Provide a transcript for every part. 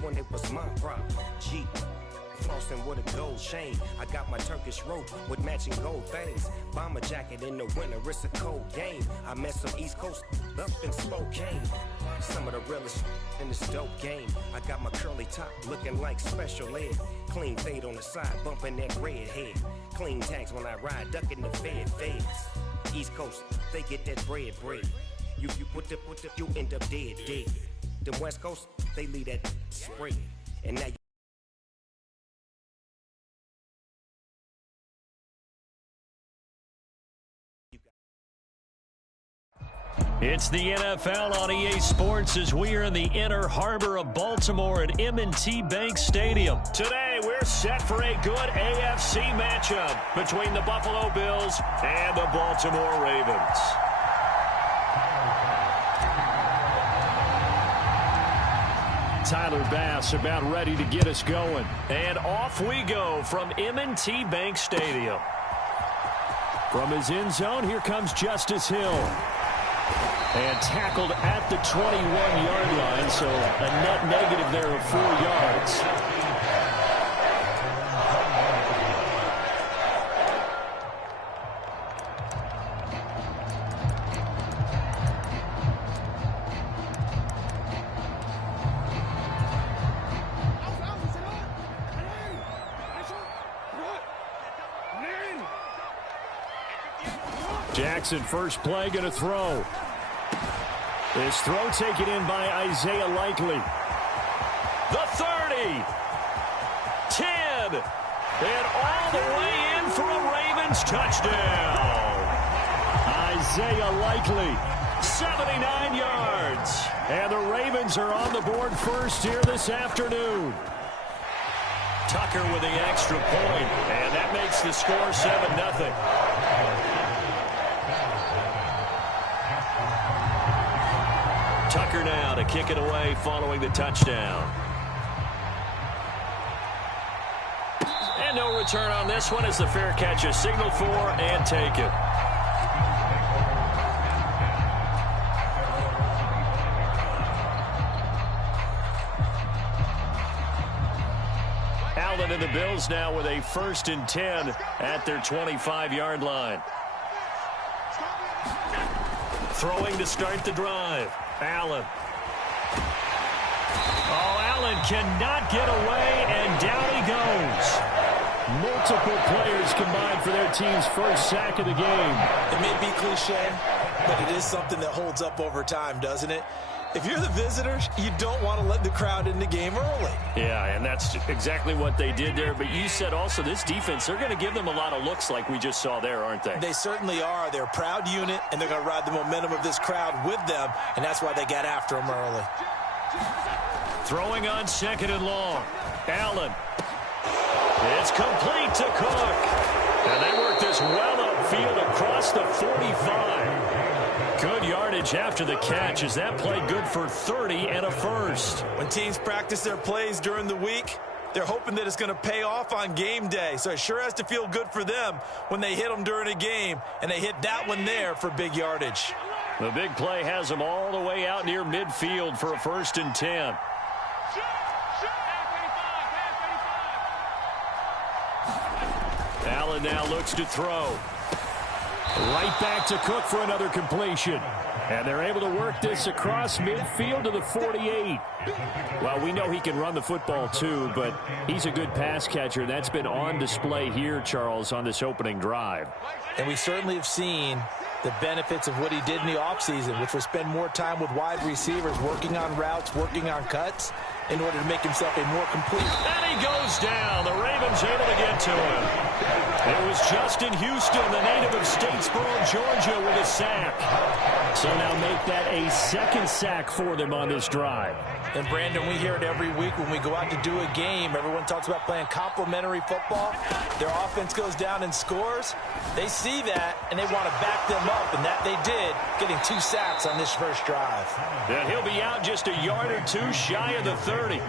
when it was my prop. Jeep. Flossing with a gold chain. I got my Turkish rope with matching gold things. Bomber jacket in the winter, it's a cold game. I met some East Coast up in Spokane. Some of the realest in this dope game. I got my curly top looking like special ed. Clean fade on the side, bumping that red head. Clean tags when I ride, ducking the feds. East Coast, they get that bread. You you end up dead. The West Coast, they leave that spread. And now It's the NFL on EA Sports as we are in the inner harbor of Baltimore at M&T Bank Stadium. Today, we're set for a good AFC matchup between the Buffalo Bills and the Baltimore Ravens. Tyler Bass about ready to get us going. And off we go from M&T Bank Stadium. From his end zone, here comes Justice Hill. And tackled at the 21-yard line, so a net negative there of 4 yards. Jackson, first play, going to throw. This throw taken in by Isaiah Likely. The 30. 10. And all the way in for a Ravens touchdown. Isaiah Likely, 79 yards. And the Ravens are on the board first here this afternoon. Tucker with the extra point, and that makes the score 7-0. Tucker now to kick it away following the touchdown. And no return on this one as the fair catch is signaled for and taken. Allen and the Bills now with a 1st and 10 at their 25-yard line. Throwing to start the drive. Allen. Oh, Allen cannot get away, and down he goes. Multiple players combined for their team's first sack of the game. It may be cliche, but it is something that holds up over time, doesn't it? If you're the visitors, you don't want to let the crowd in the game early. Yeah, and that's exactly what they did there. But you said also this defense, they're going to give them a lot of looks like we just saw there, aren't they? They certainly are. They're a proud unit, and they're going to ride the momentum of this crowd with them, and that's why they got after them early. Throwing on 2nd and long. Allen. It's complete to Cook. And they work this well upfield across the 45. Good yardage after the catch as that play good for 30 and a first. When teams practice their plays during the week, they're hoping that it's going to pay off on game day. So it sure has to feel good for them when they hit them during a game, and they hit that one there for big yardage. The big play has them all the way out near midfield for a 1st and 10. Allen now looks to throw. Right back to Cook for another completion. And they're able to work this across midfield to the 48. Well, we know he can run the football too, but he's a good pass catcher. That's been on display here, Charles, on this opening drive. And we certainly have seen the benefits of what he did in the offseason, which was spend more time with wide receivers, working on routes, working on cuts, in order to make himself a more complete. And he goes down. The Ravens able to get to him. It was Justin Houston, the native of Statesboro, Georgia, with a sack. So now make that a 2nd sack for them on this drive. And, Brandon, we hear it every week when we go out to do a game. Everyone talks about playing complementary football. Their offense goes down and scores. They see that, and they want to back them up, and that they did, getting 2 sacks on this first drive. And he'll be out just a yard or 2 shy of the 30.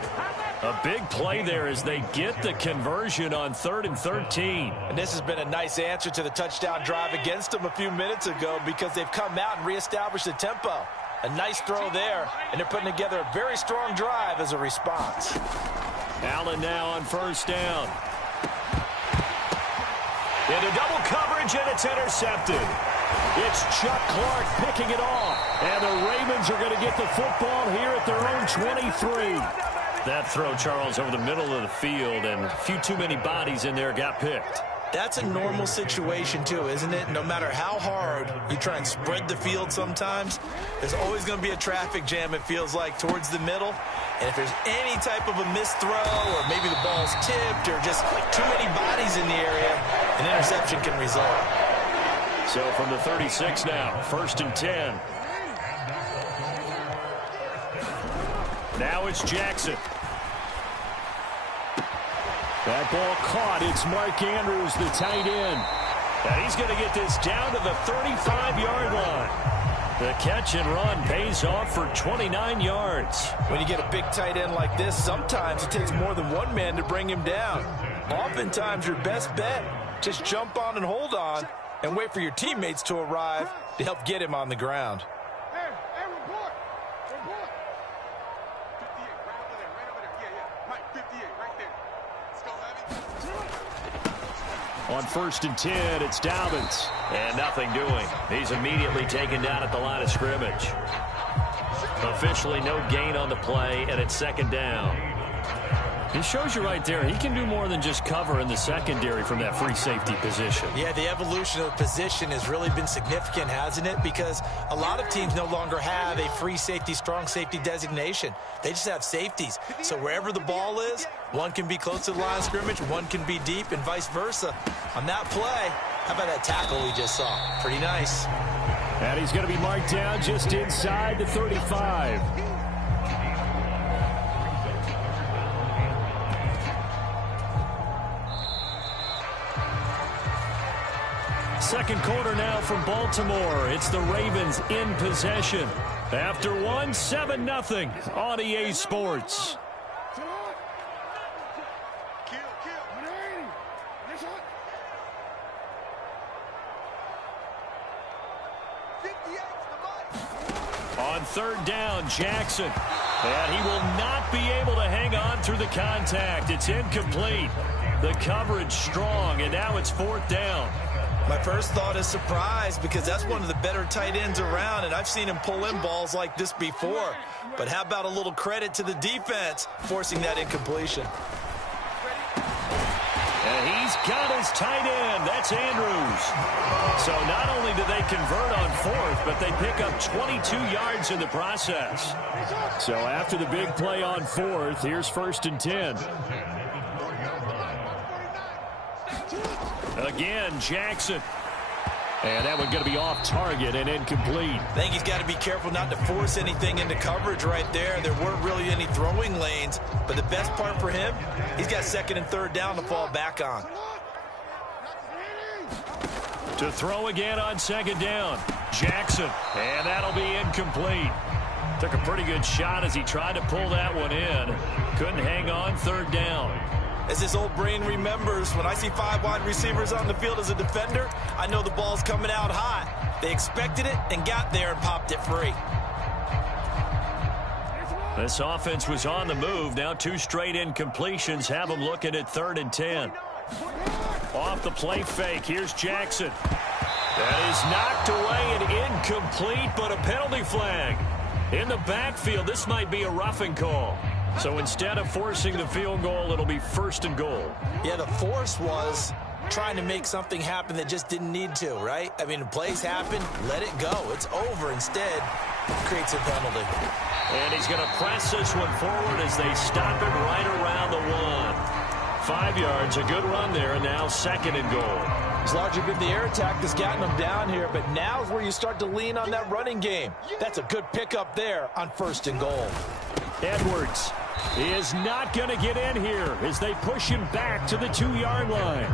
A big play there as they get the conversion on 3rd and 13. And this has been a nice answer to the touchdown drive against them a few minutes ago because they've come out and reestablished the tempo. A nice throw there, and they're putting together a very strong drive as a response. Allen now on first down. Into double coverage, and it's intercepted. It's Chuck Clark picking it off. And the Ravens are going to get the football here at their own 23. That throw, Charles, over the middle of the field, and a few too many bodies in there got picked. That's a normal situation, too, isn't it? No matter how hard you try and spread the field sometimes, there's always going to be a traffic jam, it feels like, towards the middle. And if there's any type of a missed throw or maybe the ball's tipped or just too many bodies in the area, an interception can result. So from the 36 now, 1st and 10. Now it's Jackson. That ball caught. It's Mark Andrews, the tight end. And he's going to get this down to the 35-yard line. The catch and run pays off for 29 yards. When you get a big tight end like this, sometimes it takes more than one man to bring him down. Oftentimes, your best bet, just jump on and hold on and wait for your teammates to arrive to help get him on the ground. On 1st and 10, it's Dobbins. And nothing doing. He's immediately taken down at the line of scrimmage. Officially no gain on the play, and it's 2nd down. It shows you right there, he can do more than just cover in the secondary from that free safety position. Yeah, the evolution of the position has really been significant, hasn't it? Because a lot of teams no longer have a free safety, strong safety designation. They just have safeties. So wherever the ball is, one can be close to the line of scrimmage, one can be deep, and vice versa. On that play, how about that tackle we just saw? Pretty nice. And he's going to be marked down just inside the 35. Second quarter now from Baltimore. It's the Ravens in possession. After one, 7-0 on EA Sports. On 3rd down, Jackson. And he will not be able to hang on through the contact. It's incomplete. The coverage strong, and now it's 4th down. My first thought is surprise because that's one of the better tight ends around, and I've seen him pull in balls like this before. But how about a little credit to the defense forcing that incompletion? And he's got his tight end. That's Andrews. So not only do they convert on 4th, but they pick up 22 yards in the process. So after the big play on 4th, here's 1st and 10. Again, Jackson. And that one going to be off target and incomplete. I think he's got to be careful not to force anything into coverage right there. There weren't really any throwing lanes. But the best part for him, he's got 2nd and 3rd down to fall back on. To throw again on 2nd down, Jackson. And that'll be incomplete. Took a pretty good shot as he tried to pull that one in. Couldn't hang on 3rd down. As his old brain remembers, when I see 5 wide receivers on the field as a defender, I know the ball's coming out hot. They expected it and got there and popped it free. This offense was on the move. Now 2 straight incompletions have them looking at 3rd and 10. Off the play fake, here's Jackson. That is knocked away and incomplete, but a penalty flag. In the backfield, this might be a roughing call. So instead of forcing the field goal, it'll be 1st and goal. Yeah, the force was trying to make something happen that just didn't need to, right? I mean, the plays happen, let it go. It's over. Instead, creates a penalty. And he's going to press this one forward as they stop it right around the 1. 5 yards, a good run there, and now 2nd and goal. It's largely been the air attack that's gotten them down here, but now is where you start to lean on that running game. That's a good pickup there on 1st and goal. Edwards is not going to get in here as they push him back to the 2-yard line.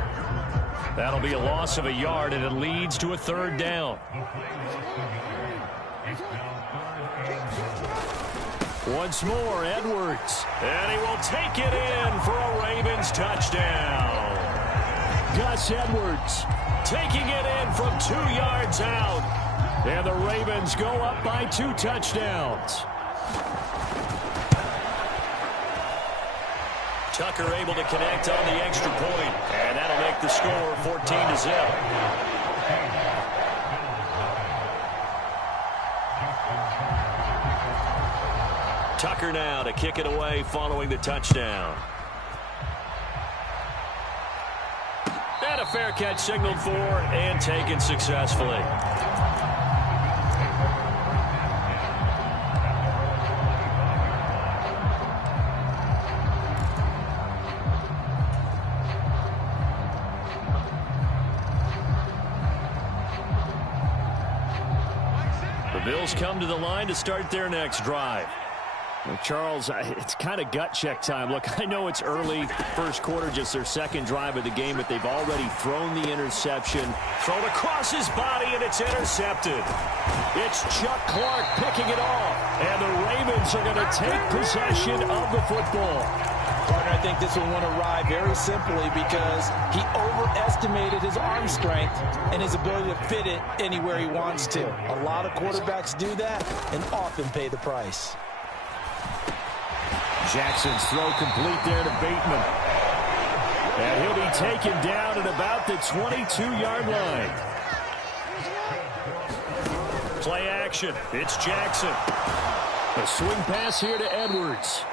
That'll be a loss of a yard, and it leads to a 3rd down. Once more, Edwards. And he will take it in for a Ravens touchdown. Gus Edwards taking it in from 2 yards out. And the Ravens go up by 2 touchdowns. Tucker able to connect on the extra point, and that'll make the score 14-0. Tucker now to kick it away following the touchdown. And a fair catch signaled for and taken successfully. The Bills come to the line to start their next drive. Well, Charles, it's kind of gut check time. Look, I know it's early, first quarter, just their second drive of the game, but they've already thrown the interception. Thrown across his body, and it's intercepted. It's Chuck Clark picking it off, and the Ravens are going to take possession of the football. Partner, I think this one won a ride very simply because he overestimated his arm strength and his ability to fit it anywhere he wants to. A lot of quarterbacks do that and often pay the price. Jackson's throw complete there to Bateman. And he'll be taken down at about the 22-yard line. Play action. It's Jackson. A swing pass here to Edwards.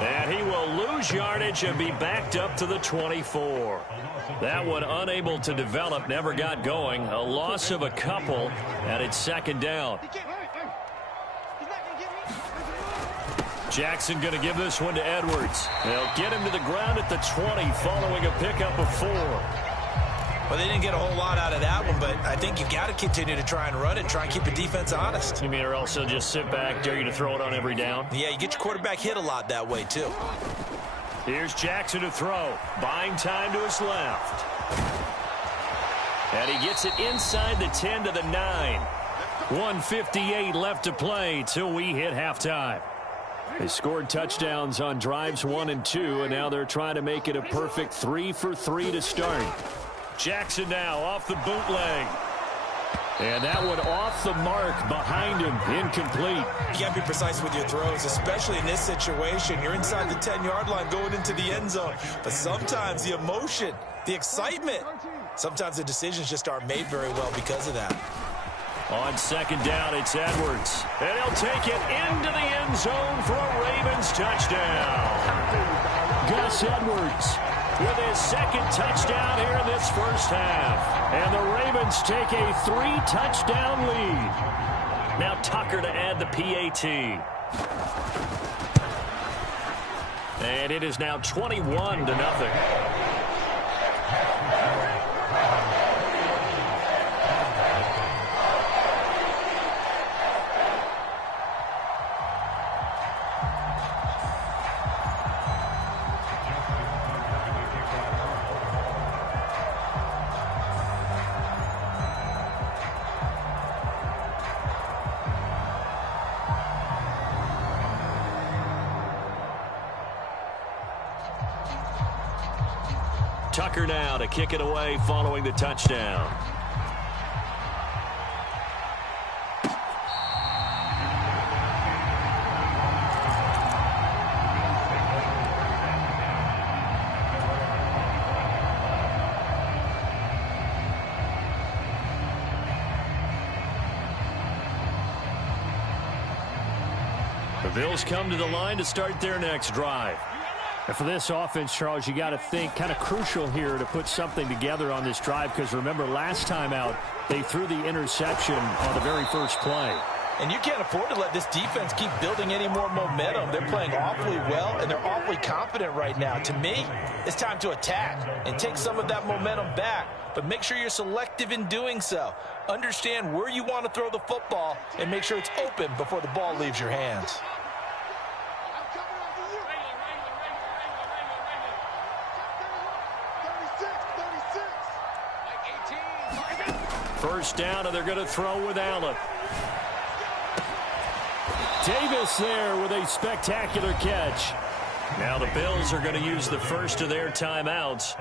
And he will lose yardage and be backed up to the 24. That one unable to develop, never got going. A loss of a couple, and it's second down. Jackson going to give this one to Edwards. They'll get him to the ground at the 20 following a pickup of 4. Well, they didn't get a whole lot out of that one, but I think you got to continue to try and run it, try and keep the defense honest. You mean or else they'll just sit back, dare you to throw it on every down? Yeah, you get your quarterback hit a lot that way, too. Here's Jackson to throw. Buying time to his left. And he gets it inside the 10 to the 9. 1:58 left to play till we hit halftime. They scored touchdowns on drives 1 and 2, and now they're trying to make it a perfect 3 for 3 to start. Jackson now off the bootleg. And that one off the mark behind him, incomplete. You got to be precise with your throws, especially in this situation. You're inside the 10-yard line going into the end zone. But sometimes the emotion, the excitement, sometimes the decisions just aren't made very well because of that. On second down, it's Edwards. And he'll take it into the end zone for a Ravens touchdown. Gus Edwards with his second touchdown here in this first half. And the Ravens take a 3-touchdown lead. Now Tucker to add the PAT. And it is now 21-0. Tucker now to kick it away following the touchdown. The Bills come to the line to start their next drive. And for this offense, Charles, you got to think kind of crucial here to put something together on this drive, because remember last time out they threw the interception on the very first play. And you can't afford to let this defense keep building any more momentum. They're playing awfully well, and they're awfully confident right now. To me, it's time to attack and take some of that momentum back, but make sure you're selective in doing so. Understand where you want to throw the football and make sure it's open before the ball leaves your hands. First down, and they're going to throw with Allen. Davis there with a spectacular catch. Now the Bills are going to use the first of their timeouts.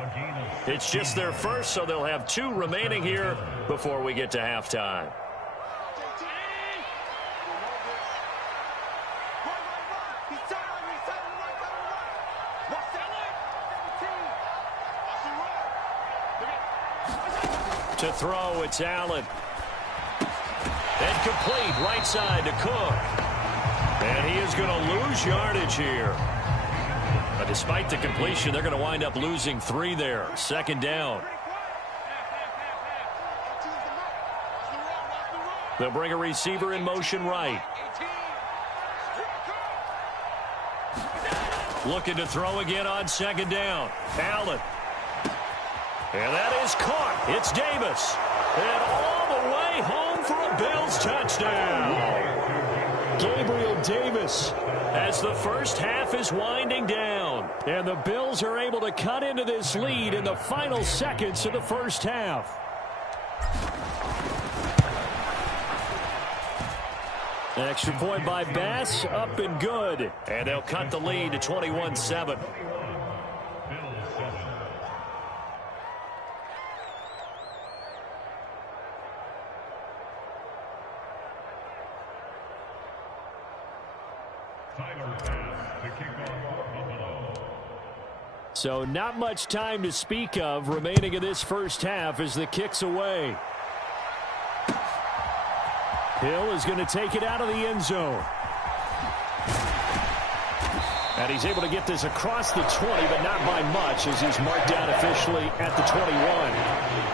It's just their first, so they'll have 2 remaining here before we get to halftime. To throw, it's Allen. And complete, right side to Cook. And he is going to lose yardage here. But despite the completion, they're going to wind up losing 3 there. Second down. They'll bring a receiver in motion right. Looking to throw again on second down. Allen. And that is caught. It's Davis. And all the way home for a Bills touchdown. Gabriel Davis as the first half is winding down. And the Bills are able to cut into this lead in the final seconds of the first half. Extra point by Bass, up and good. And they'll cut the lead to 21-7. So not much time to speak of remaining in this first half as the kick's away. Hill is going to take it out of the end zone. And he's able to get this across the 20, but not by much as he's marked down officially at the 21.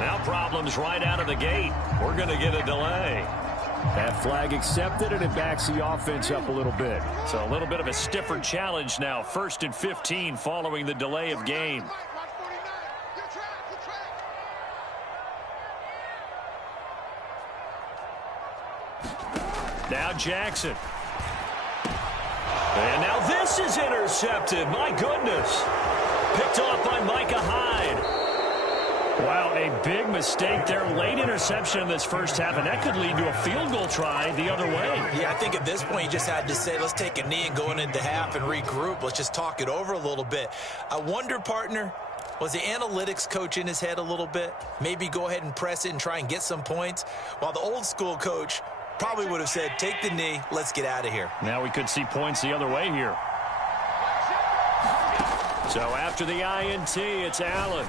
Now problems right out of the gate. We're going to get a delay. That flag accepted, and it backs the offense up a little bit. So a little bit of a stiffer challenge now. 1st and 15 following the delay of game. Now Jackson. And now this is intercepted. My goodness. Picked off by Micah Hyde. Wow, a big mistake there. Late interception in this first half, and that could lead to a field goal try the other way. Yeah, I think at this point you just had to say, let's take a knee and going into half and regroup. Let's just talk it over a little bit. I wonder, partner, was the analytics coach in his head a little bit? Maybe go ahead and press it and try and get some points, while the old school coach probably would have said, take the knee, let's get out of here. Now we could see points the other way here. So after the INT, it's Allen.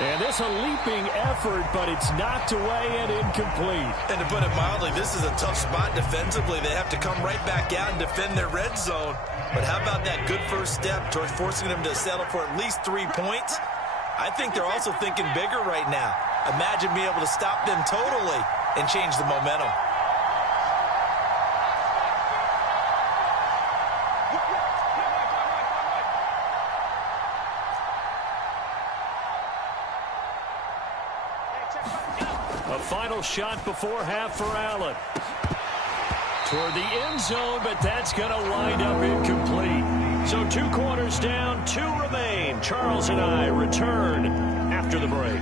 And this a leaping effort, but it's knocked away and incomplete. And to put it mildly, this is a tough spot defensively. They have to come right back out and defend their red zone. But how about that good first step towards forcing them to settle for at least 3 points? I think they're also thinking bigger right now. Imagine being able to stop them totally and change the momentum. A final shot before half for Allen. Toward the end zone, but that's going to wind up incomplete. So 2 quarters down, 2 remain. Charles and I return after the break.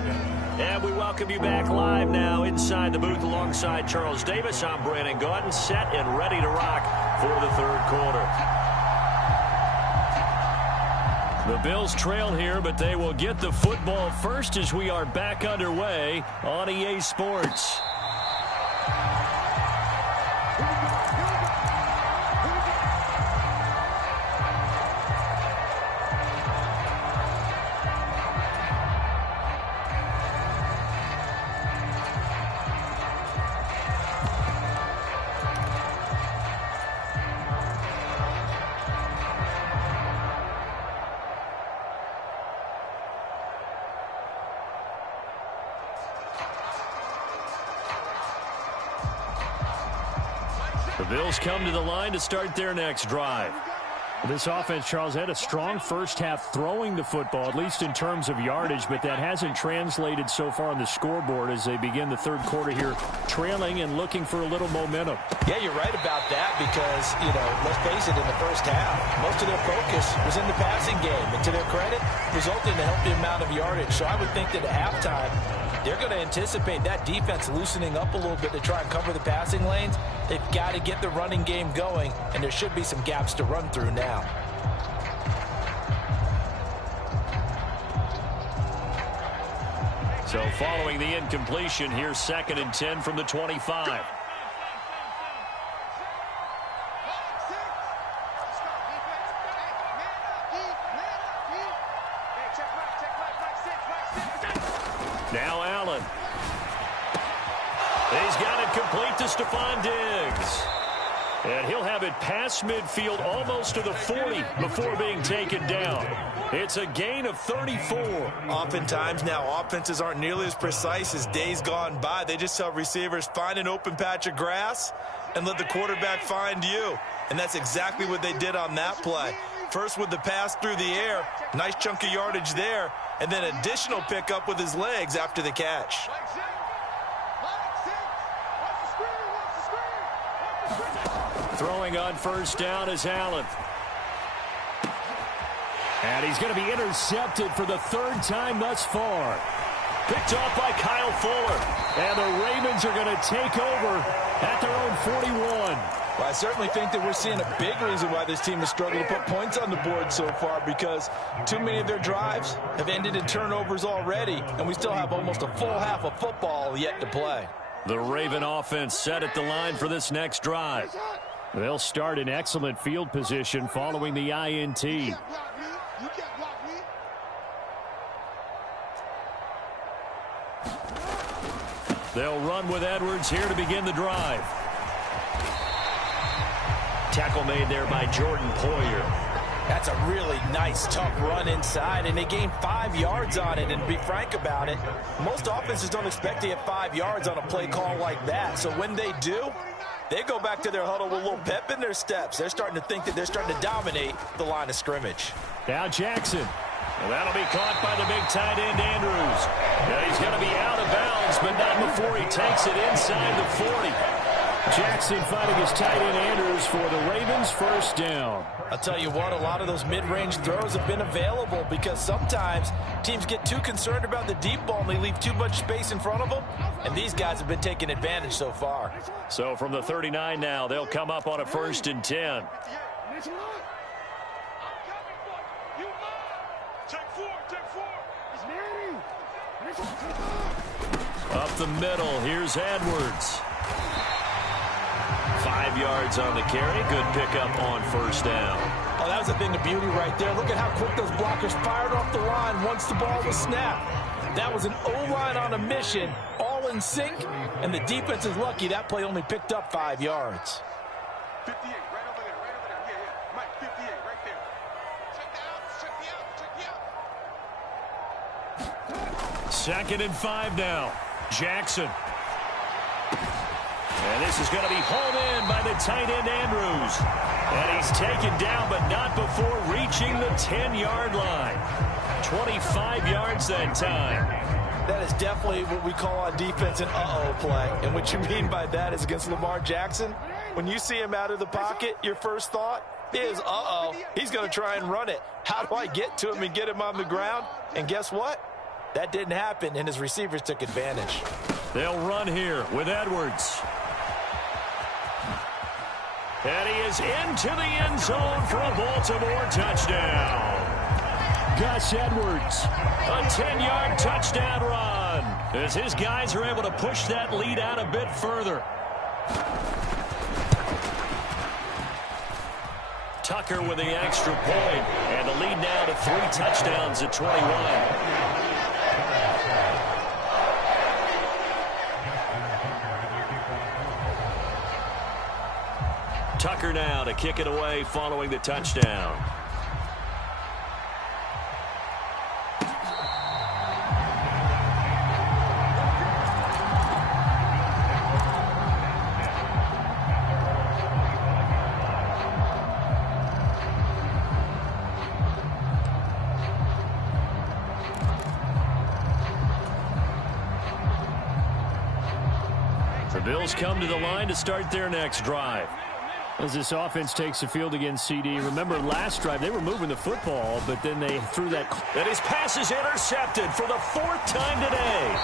And we welcome you back live now inside the booth alongside Charles Davis. I'm Brandon Gaudin, set and ready to rock for the 3rd quarter. The Bills trail here, but they will get the football first as we are back underway on EA Sports. The Bills come to the line to start their next drive. This offense, Charles, had a strong first half throwing the football, at least in terms of yardage, but that hasn't translated so far on the scoreboard as they begin the third quarter here, trailing and looking for a little momentum. Yeah, you're right about that because, let's face it, in the first half, most of their focus was in the passing game. And to their credit, resulted in a healthy amount of yardage. So I would think that at halftime, they're going to anticipate that defense loosening up a little bit to try and cover the passing lanes. They've got to get the running game going, and there should be some gaps to run through now. So following the incompletion, here's 2nd and 10 from the 25. Now Allen. He's got it complete to Stephon Diggs. And he'll have it past midfield almost to the 40 before being taken down. It's a gain of 34. Oftentimes now offenses aren't nearly as precise as days gone by. They just tell receivers, find an open patch of grass and let the quarterback find you. And that's exactly what they did on that play. First with the pass through the air, nice chunk of yardage there, and then additional pickup with his legs after the catch. Throwing on first down is Allen. And he's going to be intercepted for the 3rd time thus far. Picked off by Kyle Fuller. And the Ravens are going to take over at their own 41. Well, I certainly think that we're seeing a big reason why this team has struggled to put points on the board so far, because too many of their drives have ended in turnovers already, and we still have almost a full half of football yet to play. The Raven offense set at the line for this next drive. They'll start in excellent field position following the INT. They'll run with Edwards here to begin the drive. Tackle made there by Jordan Poyer. That's a really nice, tough run inside, and they gained 5 yards on it. And to be frank about it, most offenses don't expect to get 5 yards on a play call like that. So when they do, they go back to their huddle with a little pep in their steps. They're starting to think that they're starting to dominate the line of scrimmage. Now Jackson. And that'll be caught by the big tight end, Andrews. Yeah, he's going to be out of bounds, but not before he takes it inside the 40. Jackson finding his tight end, Andrews, for the Ravens' first down. I'll tell you what, a lot of those mid-range throws have been available because sometimes teams get too concerned about the deep ball and they leave too much space in front of them, and these guys have been taking advantage so far. So from the 39 now, they'll come up on a 1st and 10. Up the middle, here's Edwards. 5 yards on the carry. Good pickup on first down. Oh, that was a thing of beauty right there. Look at how quick those blockers fired off the line once the ball was snapped. That was an O-line on a mission, all in sync, and the defense is lucky that play only picked up 5 yards. 58, right over there, Yeah. Mike, 58, right there. Check the out. 2nd and 5 now. Jackson. And this is going to be hauled in by the tight end, Andrews. And he's taken down, but not before reaching the 10-yard line. 25 yards that time. That is definitely what we call on defense an uh-oh play. And what you mean by that is against Lamar Jackson, when you see him out of the pocket, your first thought is, uh-oh, he's going to try and run it. How do I get to him and get him on the ground? And guess what? That didn't happen, and his receivers took advantage. They'll run here with Edwards. And he is into the end zone for a Baltimore touchdown. Gus Edwards, a 10-yard touchdown run, as his guys are able to push that lead out a bit further. Tucker with the extra point, and the lead now to 3 touchdowns at 21. Tucker now to kick it away following the touchdown. The Bills come to the line to start their next drive. As this offense takes the field against CD, remember last drive they were moving the football, but then they threw that. And his pass is intercepted for the 4th time today.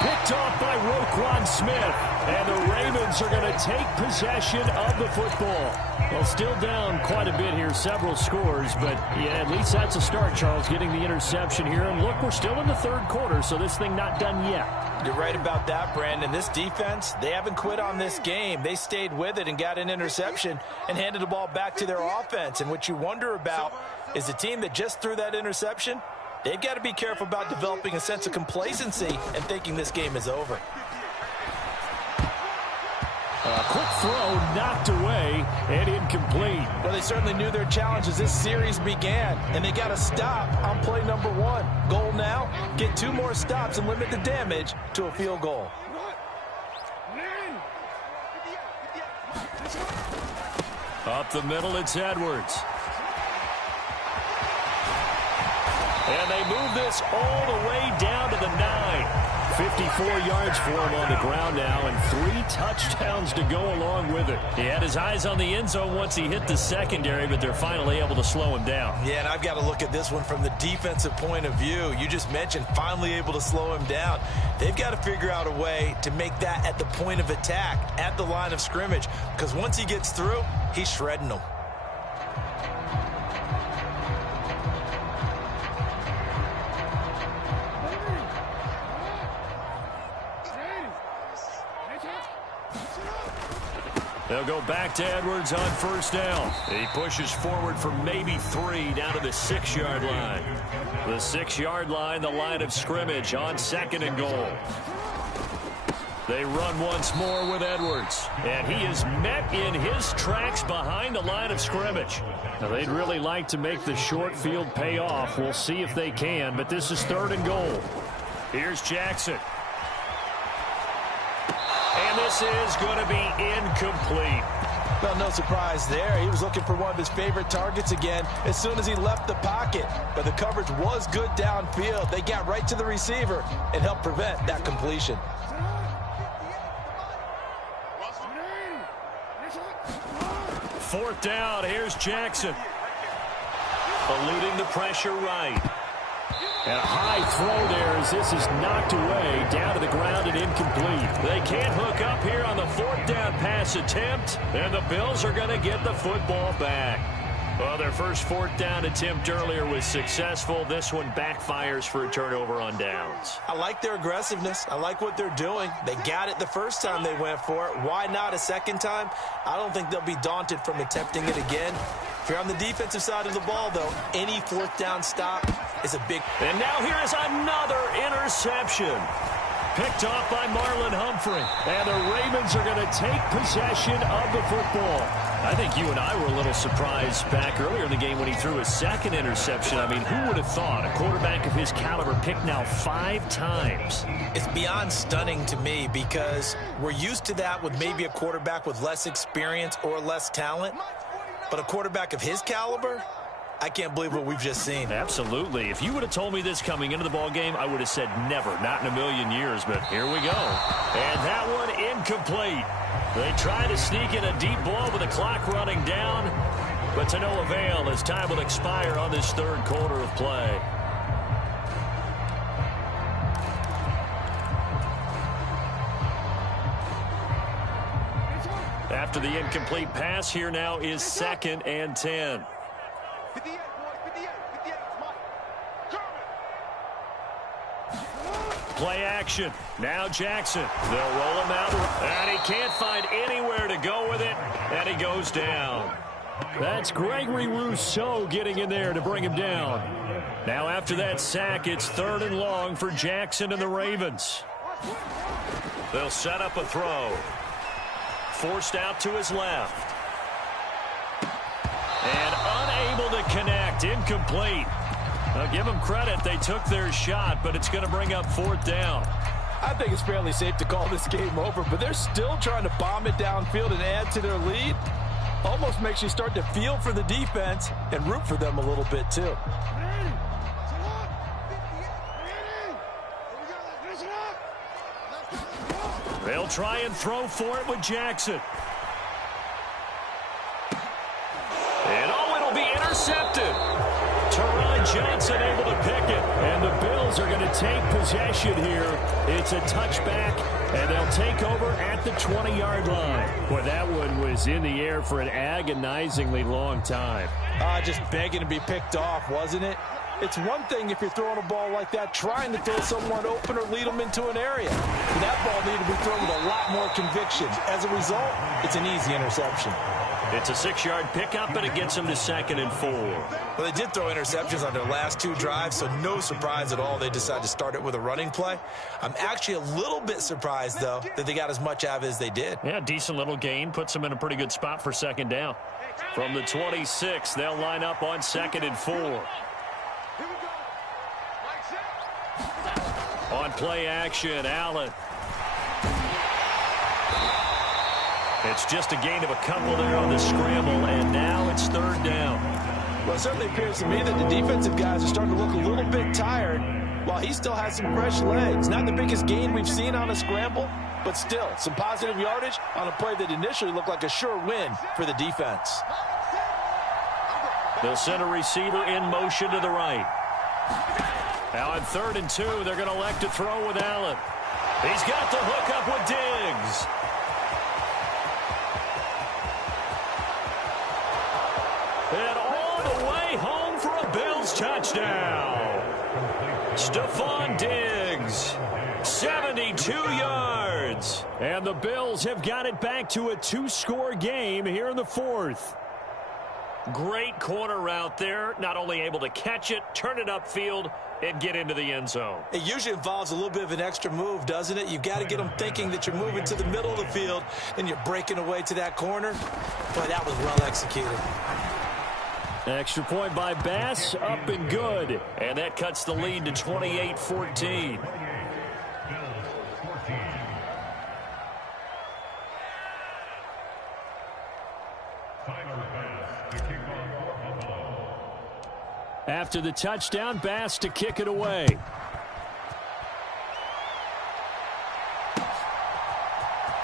Picked off by Roquan Smith. And the Ravens are going to take possession of the football. Well, still down quite a bit here, several scores, but yeah, at least that's a start, Charles, getting the interception here. And look, we're still in the 3rd quarter, so this thing not done yet. You're right about that, Brandon. This defense, they haven't quit on this game. They stayed with it and got an interception and handed the ball back to their offense. And what you wonder about is the team that just threw that interception, they've got to be careful about developing a sense of complacency and thinking this game is over. A quick throw knocked away and incomplete. Well, they certainly knew their challenge as this series began, and they got to stop on play number 1. Goal now, get 2 more stops and limit the damage to a field goal. Up the middle, it's Edwards. And they move this all the way down to the 9. 54 yards for him on the ground now, and 3 touchdowns to go along with it. He had his eyes on the end zone once he hit the secondary, but they're finally able to slow him down. Yeah, and I've got to look at this one from the defensive point of view. You just mentioned finally able to slow him down. They've got to figure out a way to make that at the point of attack, at the line of scrimmage, because once he gets through, he's shredding them. They'll go back to Edwards on 1st down. He pushes forward for maybe 3 down to the 6-yard line. The 6-yard line, the line of scrimmage on 2nd and goal. They run once more with Edwards, and he is met in his tracks behind the line of scrimmage. Now, they'd really like to make the short field pay off. We'll see if they can, but this is 3rd and goal. Here's Jackson. And this is going to be incomplete. Well, no surprise there. He was looking for one of his favorite targets again as soon as he left the pocket. But the coverage was good downfield. They got right to the receiver and helped prevent that completion. Fourth down, here's Jackson. Eluding the pressure right. And a high throw there as this is knocked away down to the ground and incomplete. They can't hook up here on the 4th down pass attempt, and the Bills are going to get the football back. Well, their first 4th down attempt earlier was successful. This one backfires for a turnover on downs. I like their aggressiveness. I like what they're doing. They got it the first time they went for it. Why not a second time? I don't think they'll be daunted from attempting it again. If you're on the defensive side of the ball, though, any 4th down stop is a big... And now here is another interception. Picked off by Marlon Humphrey. And the Ravens are going to take possession of the football. I think you and I were a little surprised back earlier in the game when he threw his 2nd interception. I mean, who would have thought a quarterback of his caliber picked now 5 times? It's beyond stunning to me because we're used to that with maybe a quarterback with less experience or less talent. But a quarterback of his caliber, I can't believe what we've just seen. Absolutely. If you would have told me this coming into the ball game, I would have said never, not in a million years. But here we go. And that one incomplete. They try to sneak in a deep ball with the clock running down, but to no avail as time will expire on this 3rd quarter of play. After the incomplete pass, here now is 2nd and 10. Play action. Now Jackson. They'll roll him out. And he can't find anywhere to go with it. And he goes down. That's Gregory Rousseau getting in there to bring him down. Now after that sack, it's 3rd and long for Jackson and the Ravens. They'll set up a throw. Forced out to his left. And unable to connect. Incomplete. Now give them credit. They took their shot, but it's going to bring up 4th down. I think it's fairly safe to call this game over, but they're still trying to bomb it downfield and add to their lead. Almost makes you start to feel for the defense and root for them a little bit, too. They'll try and throw for it with Jackson. And it'll be intercepted. Teron Johnson able to pick it. And the Bills are going to take possession here. It's a touchback, and they'll take over at the 20-yard line. Boy, that one was in the air for an agonizingly long time. Just begging to be picked off, wasn't it? It's one thing if you're throwing a ball like that, trying to throw someone open or lead them into an area. But that ball needed to be thrown with a lot more conviction. As a result, it's an easy interception. It's a 6-yard pickup, and it gets them to 2nd and 4. Well, they did throw interceptions on their last 2 drives, so no surprise at all they decided to start it with a running play. I'm actually a little bit surprised, though, that they got as much out of it as they did. Yeah, decent little gain. Puts them in a pretty good spot for 2nd down. From the 26, they'll line up on 2nd and 4. On play action, Allen. It's just a gain of a couple there on the scramble, and now it's 3rd down. Well, it certainly appears to me that the defensive guys are starting to look a little bit tired while he still has some fresh legs. Not the biggest gain we've seen on a scramble, but still some positive yardage on a play that initially looked like a sure win for the defense. They'll send a receiver in motion to the right. Now on 3rd and 2, they're going to elect to throw with Allen. He's got the hook up with Diggs. And all the way home for a Bills touchdown. Stephon Diggs, 72 yards. And the Bills have got it back to a 2-score game here in the 4th. Great corner route there. Not only able to catch it, turn it upfield, and get into the end zone. It usually involves a little bit of an extra move, doesn't it? You've got to get them thinking that you're moving to the middle of the field, and you're breaking away to that corner. Boy, that was well executed. Extra point by Bass, up and good. And that cuts the lead to 28-14. After the touchdown, Bass to kick it away.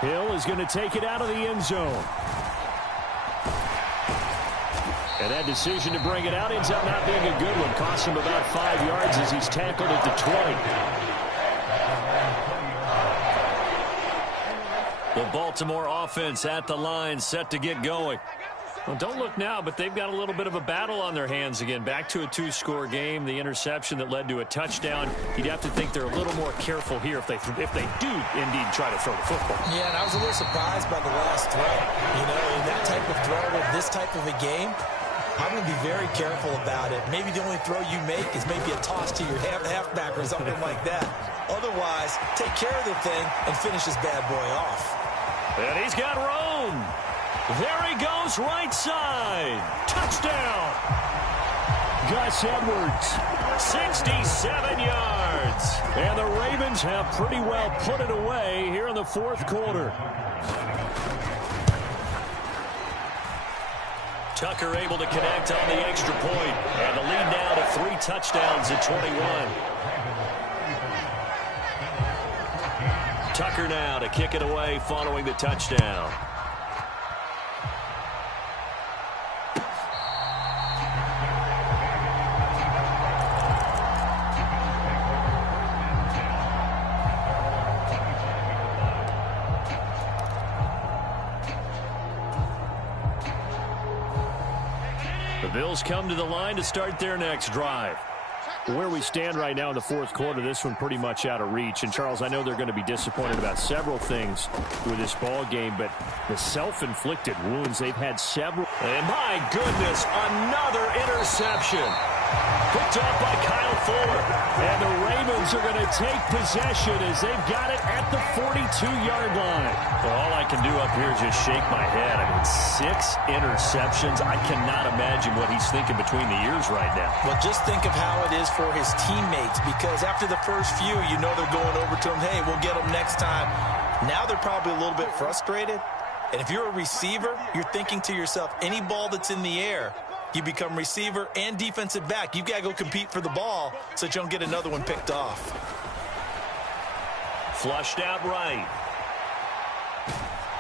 Hill is going to take it out of the end zone. And that decision to bring it out ends up not being a good one. Costs him about 5 yards as he's tackled at the 20. The Baltimore offense at the line, set to get going. Well, don't look now, but they've got a little bit of a battle on their hands again. Back to a 2-score game. The interception that led to a touchdown. You'd have to think they're a little more careful here if they do indeed try to throw the football. Yeah, and I was a little surprised by the last throw. You know, in that type of throw with this type of a game, I'm going to be very careful about it. Maybe the only throw you make is maybe a toss to your halfback or something like that. Otherwise, take care of the thing and finish this bad boy off. And he's got room. There he goes, right side. Touchdown. Gus Edwards, 67 yards. And the Ravens have pretty well put it away here in the 4th quarter. Tucker able to connect on the extra point. And the lead now to 3 touchdowns at 21. Tucker now to kick it away following the touchdown. The Bills come to the line to start their next drive. Where we stand right now in the 4th quarter, this one pretty much out of reach. And, Charles, I know they're going to be disappointed about several things with this ball game, but the self-inflicted wounds, they've had several. And, my goodness, another interception. Picked off by Kyle Fuller. And the Ravens are going to take possession as they've got it at the 42-yard line. Well, all I can do up here is just shake my head. I mean, 6 interceptions. I cannot imagine what he's thinking between the ears right now. Well, just think of how it is for his teammates, because after the first few, you know they're going over to him, hey, we'll get him next time. Now they're probably a little bit frustrated. And if you're a receiver, you're thinking to yourself, any ball that's in the air, you become receiver and defensive back. You've got to go compete for the ball so that you don't get another one picked off. Flushed out right.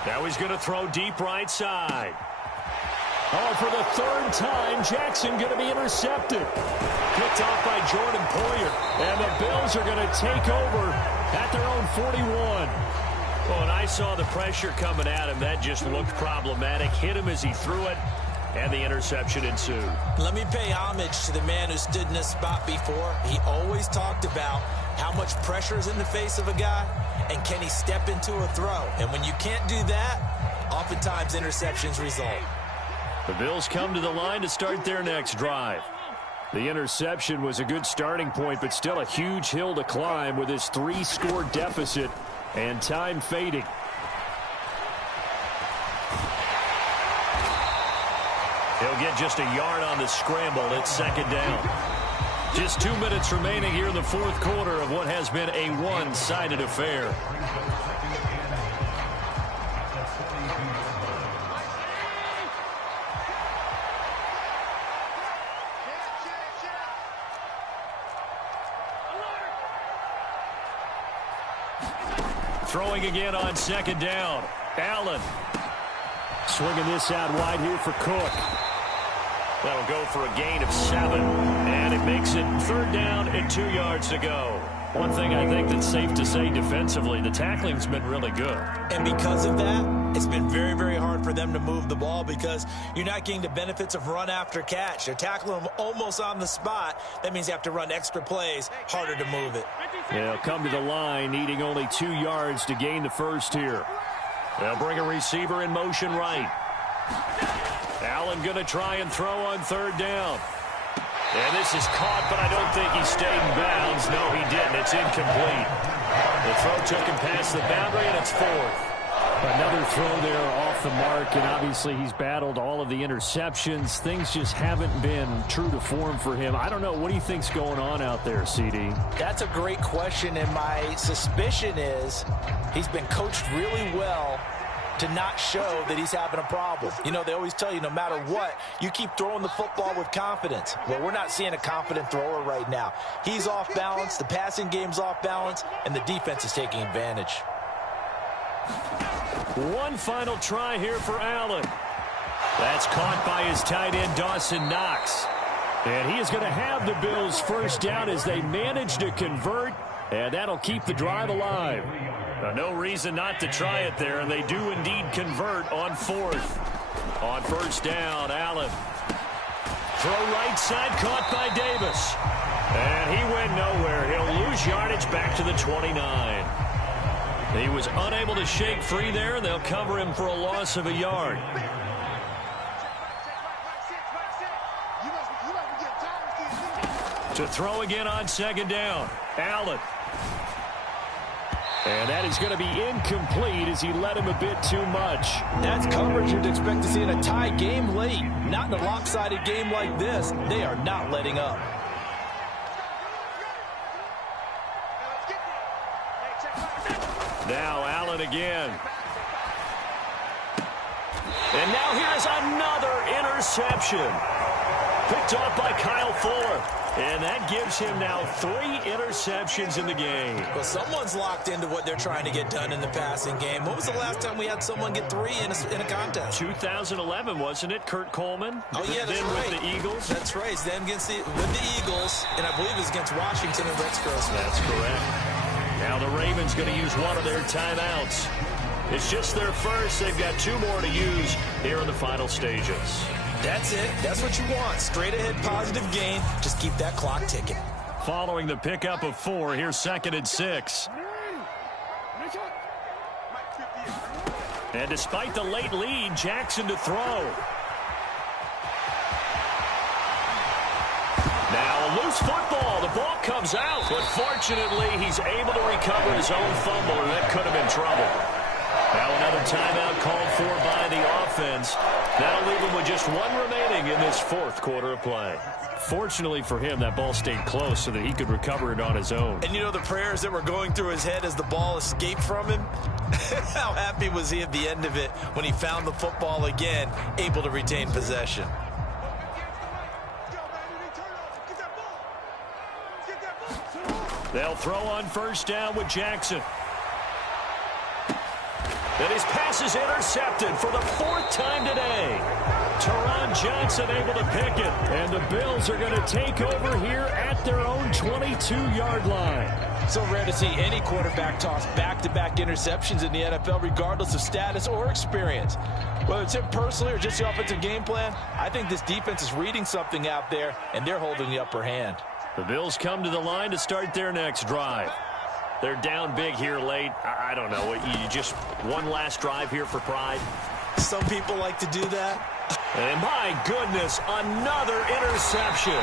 Now he's going to throw deep right side. Oh, for the third time, Jackson going to be intercepted. Picked off by Jordan Poyer. And the Bills are going to take over at their own 41. Well, and I saw the pressure coming at him. That just looked problematic. Hit him as he threw it, and the interception ensued. Let me pay homage to the man who stood in this spot before. He always talked about how much pressure is in the face of a guy, and can he step into a throw. And when you can't do that, oftentimes interceptions result. The Bills come to the line to start their next drive. The interception was a good starting point, but still a huge hill to climb with his 3-score deficit and time fading. He'll get just a yard on the scramble. It's second down. Just 2 minutes remaining here in the fourth quarter of what has been a one-sided affair. Throwing again on second down. Allen. Swinging this out wide here for Cook. That'll go for a gain of 7. And it makes it third down and 2 yards to go. One thing I think that's safe to say defensively, the tackling's been really good. And because of that, it's been very, very hard for them to move the ball because you're not getting the benefits of run after catch. They're tackling them almost on the spot. That means you have to run extra plays, harder to move it. They'll come to the line, needing only 2 yards to gain the first here. They'll bring a receiver in motion right. Allen going to try and throw on third down. And this is caught, but I don't think he stayed in bounds. No, he didn't. It's incomplete. The throw took him past the boundary, and it's fourth. Another throw there off the mark, and obviously he's battled all of the interceptions. Things just haven't been true to form for him. I don't know. What do you think's going on out there, CD? That's a great question, and my suspicion is he's been coached really well to not show that he's having a problem. You know, they always tell you no matter what, you keep throwing the football with confidence. Well, we're not seeing a confident thrower right now. He's off balance, the passing game's off balance, and the defense is taking advantage. One final try here for Allen. That's caught by his tight end, Dawson Knox. And he is going to have the Bills first down as they manage to convert, and that'll keep the drive alive. No reason not to try it there, and they do indeed convert on fourth. On first down, Allen. Throw right side, caught by Davis. And he went nowhere. He'll lose yardage back to the 29. He was unable to shake free there. They'll cover him for a loss of a yard. To throw again on second down, Allen. And that is going to be incomplete as he led him a bit too much. That's coverage you'd expect to see in a tie game late. Not in a lopsided game like this. They are not letting up. Now Allen again. And now here's another interception. Picked off by Kyle Fuller. And that gives him now 3 interceptions in the game. Well, someone's locked into what they're trying to get done in the passing game. When was the last time we had someone get 3 in a contest? 2011, wasn't it? Kurt Coleman? Oh, yeah, that's right. With the Eagles? That's right. It's then with the Eagles, and I believe it's against Washington and Rex Grossman. That's correct. Now the Ravens going to use one of their timeouts. It's just their first. They've got 2 more to use here in the final stages. That's it. That's what you want. Straight ahead positive gain. Just keep that clock ticking. Following the pickup of 4, here's 2nd and 6. And despite the late lead, Jackson to throw. Now a loose football. The ball comes out, but fortunately he's able to recover his own fumble, and that could have been trouble. Now another timeout called for by the offense. That'll leave him with just 1 remaining in this fourth quarter of play. Fortunately for him, that ball stayed close so that he could recover it on his own. And you know the prayers that were going through his head as the ball escaped from him? How happy was he at the end of it when he found the football again, able to retain possession? They'll throw on first down with Jackson. And his pass is intercepted for the 4th time today. Teron Johnson able to pick it. And the Bills are going to take over here at their own 22-yard line. So rare to see any quarterback toss back-to-back interceptions in the NFL, regardless of status or experience. Whether it's him personally or just the offensive game plan, I think this defense is reading something out there, and they're holding the upper hand. The Bills come to the line to start their next drive. They're down big here late. I don't know. You just one last drive here for pride? Some people like to do that. And my goodness, another interception.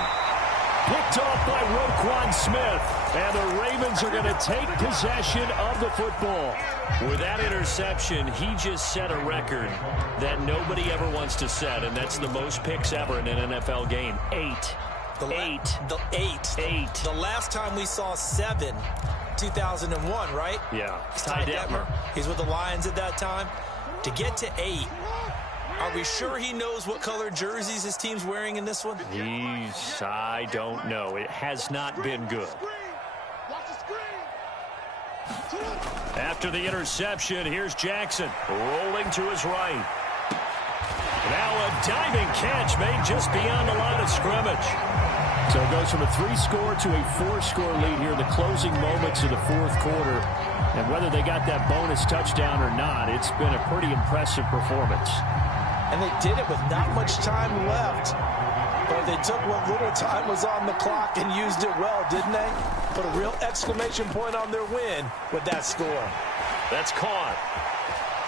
Picked off by Roquan Smith. And the Ravens are going to take possession of the football. With that interception, he just set a record that nobody ever wants to set, and that's the most picks ever in an NFL game. 8. The last time we saw 7, 2001, right? Yeah. Ty Detmer. He's with the Lions at that time. To get to 8, are we sure he knows what color jerseys his team's wearing in this one? I don't know. It has not been good. After the interception, here's Jackson rolling to his right. Now a diving catch made just beyond the line of scrimmage. So it goes from a 3-score to a 4-score lead here in the closing moments of the 4th quarter. And whether they got that bonus touchdown or not, it's been a pretty impressive performance. And they did it with not much time left. But they took what little time was on the clock and used it well, didn't they? Put a real exclamation point on their win with that score. That's caught.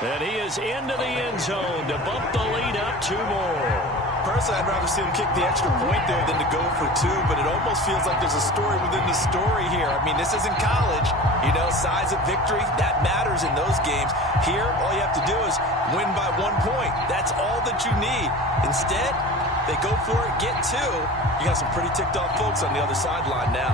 And he is into the end zone to bump the lead up 2 more. Personally, I'd rather see him kick the extra point there than to go for 2, but it almost feels like there's a story within the story here. I mean, this isn't college. You know, size of victory, that matters in those games. Here, all you have to do is win by 1 point. That's all that you need. Instead, they go for it, get 2. You got some pretty ticked off folks on the other sideline now.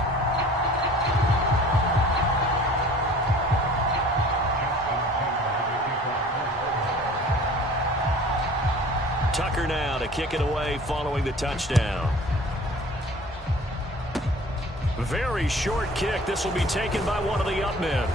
Tucker now to kick it away following the touchdown. Very short kick. This will be taken by one of the up men.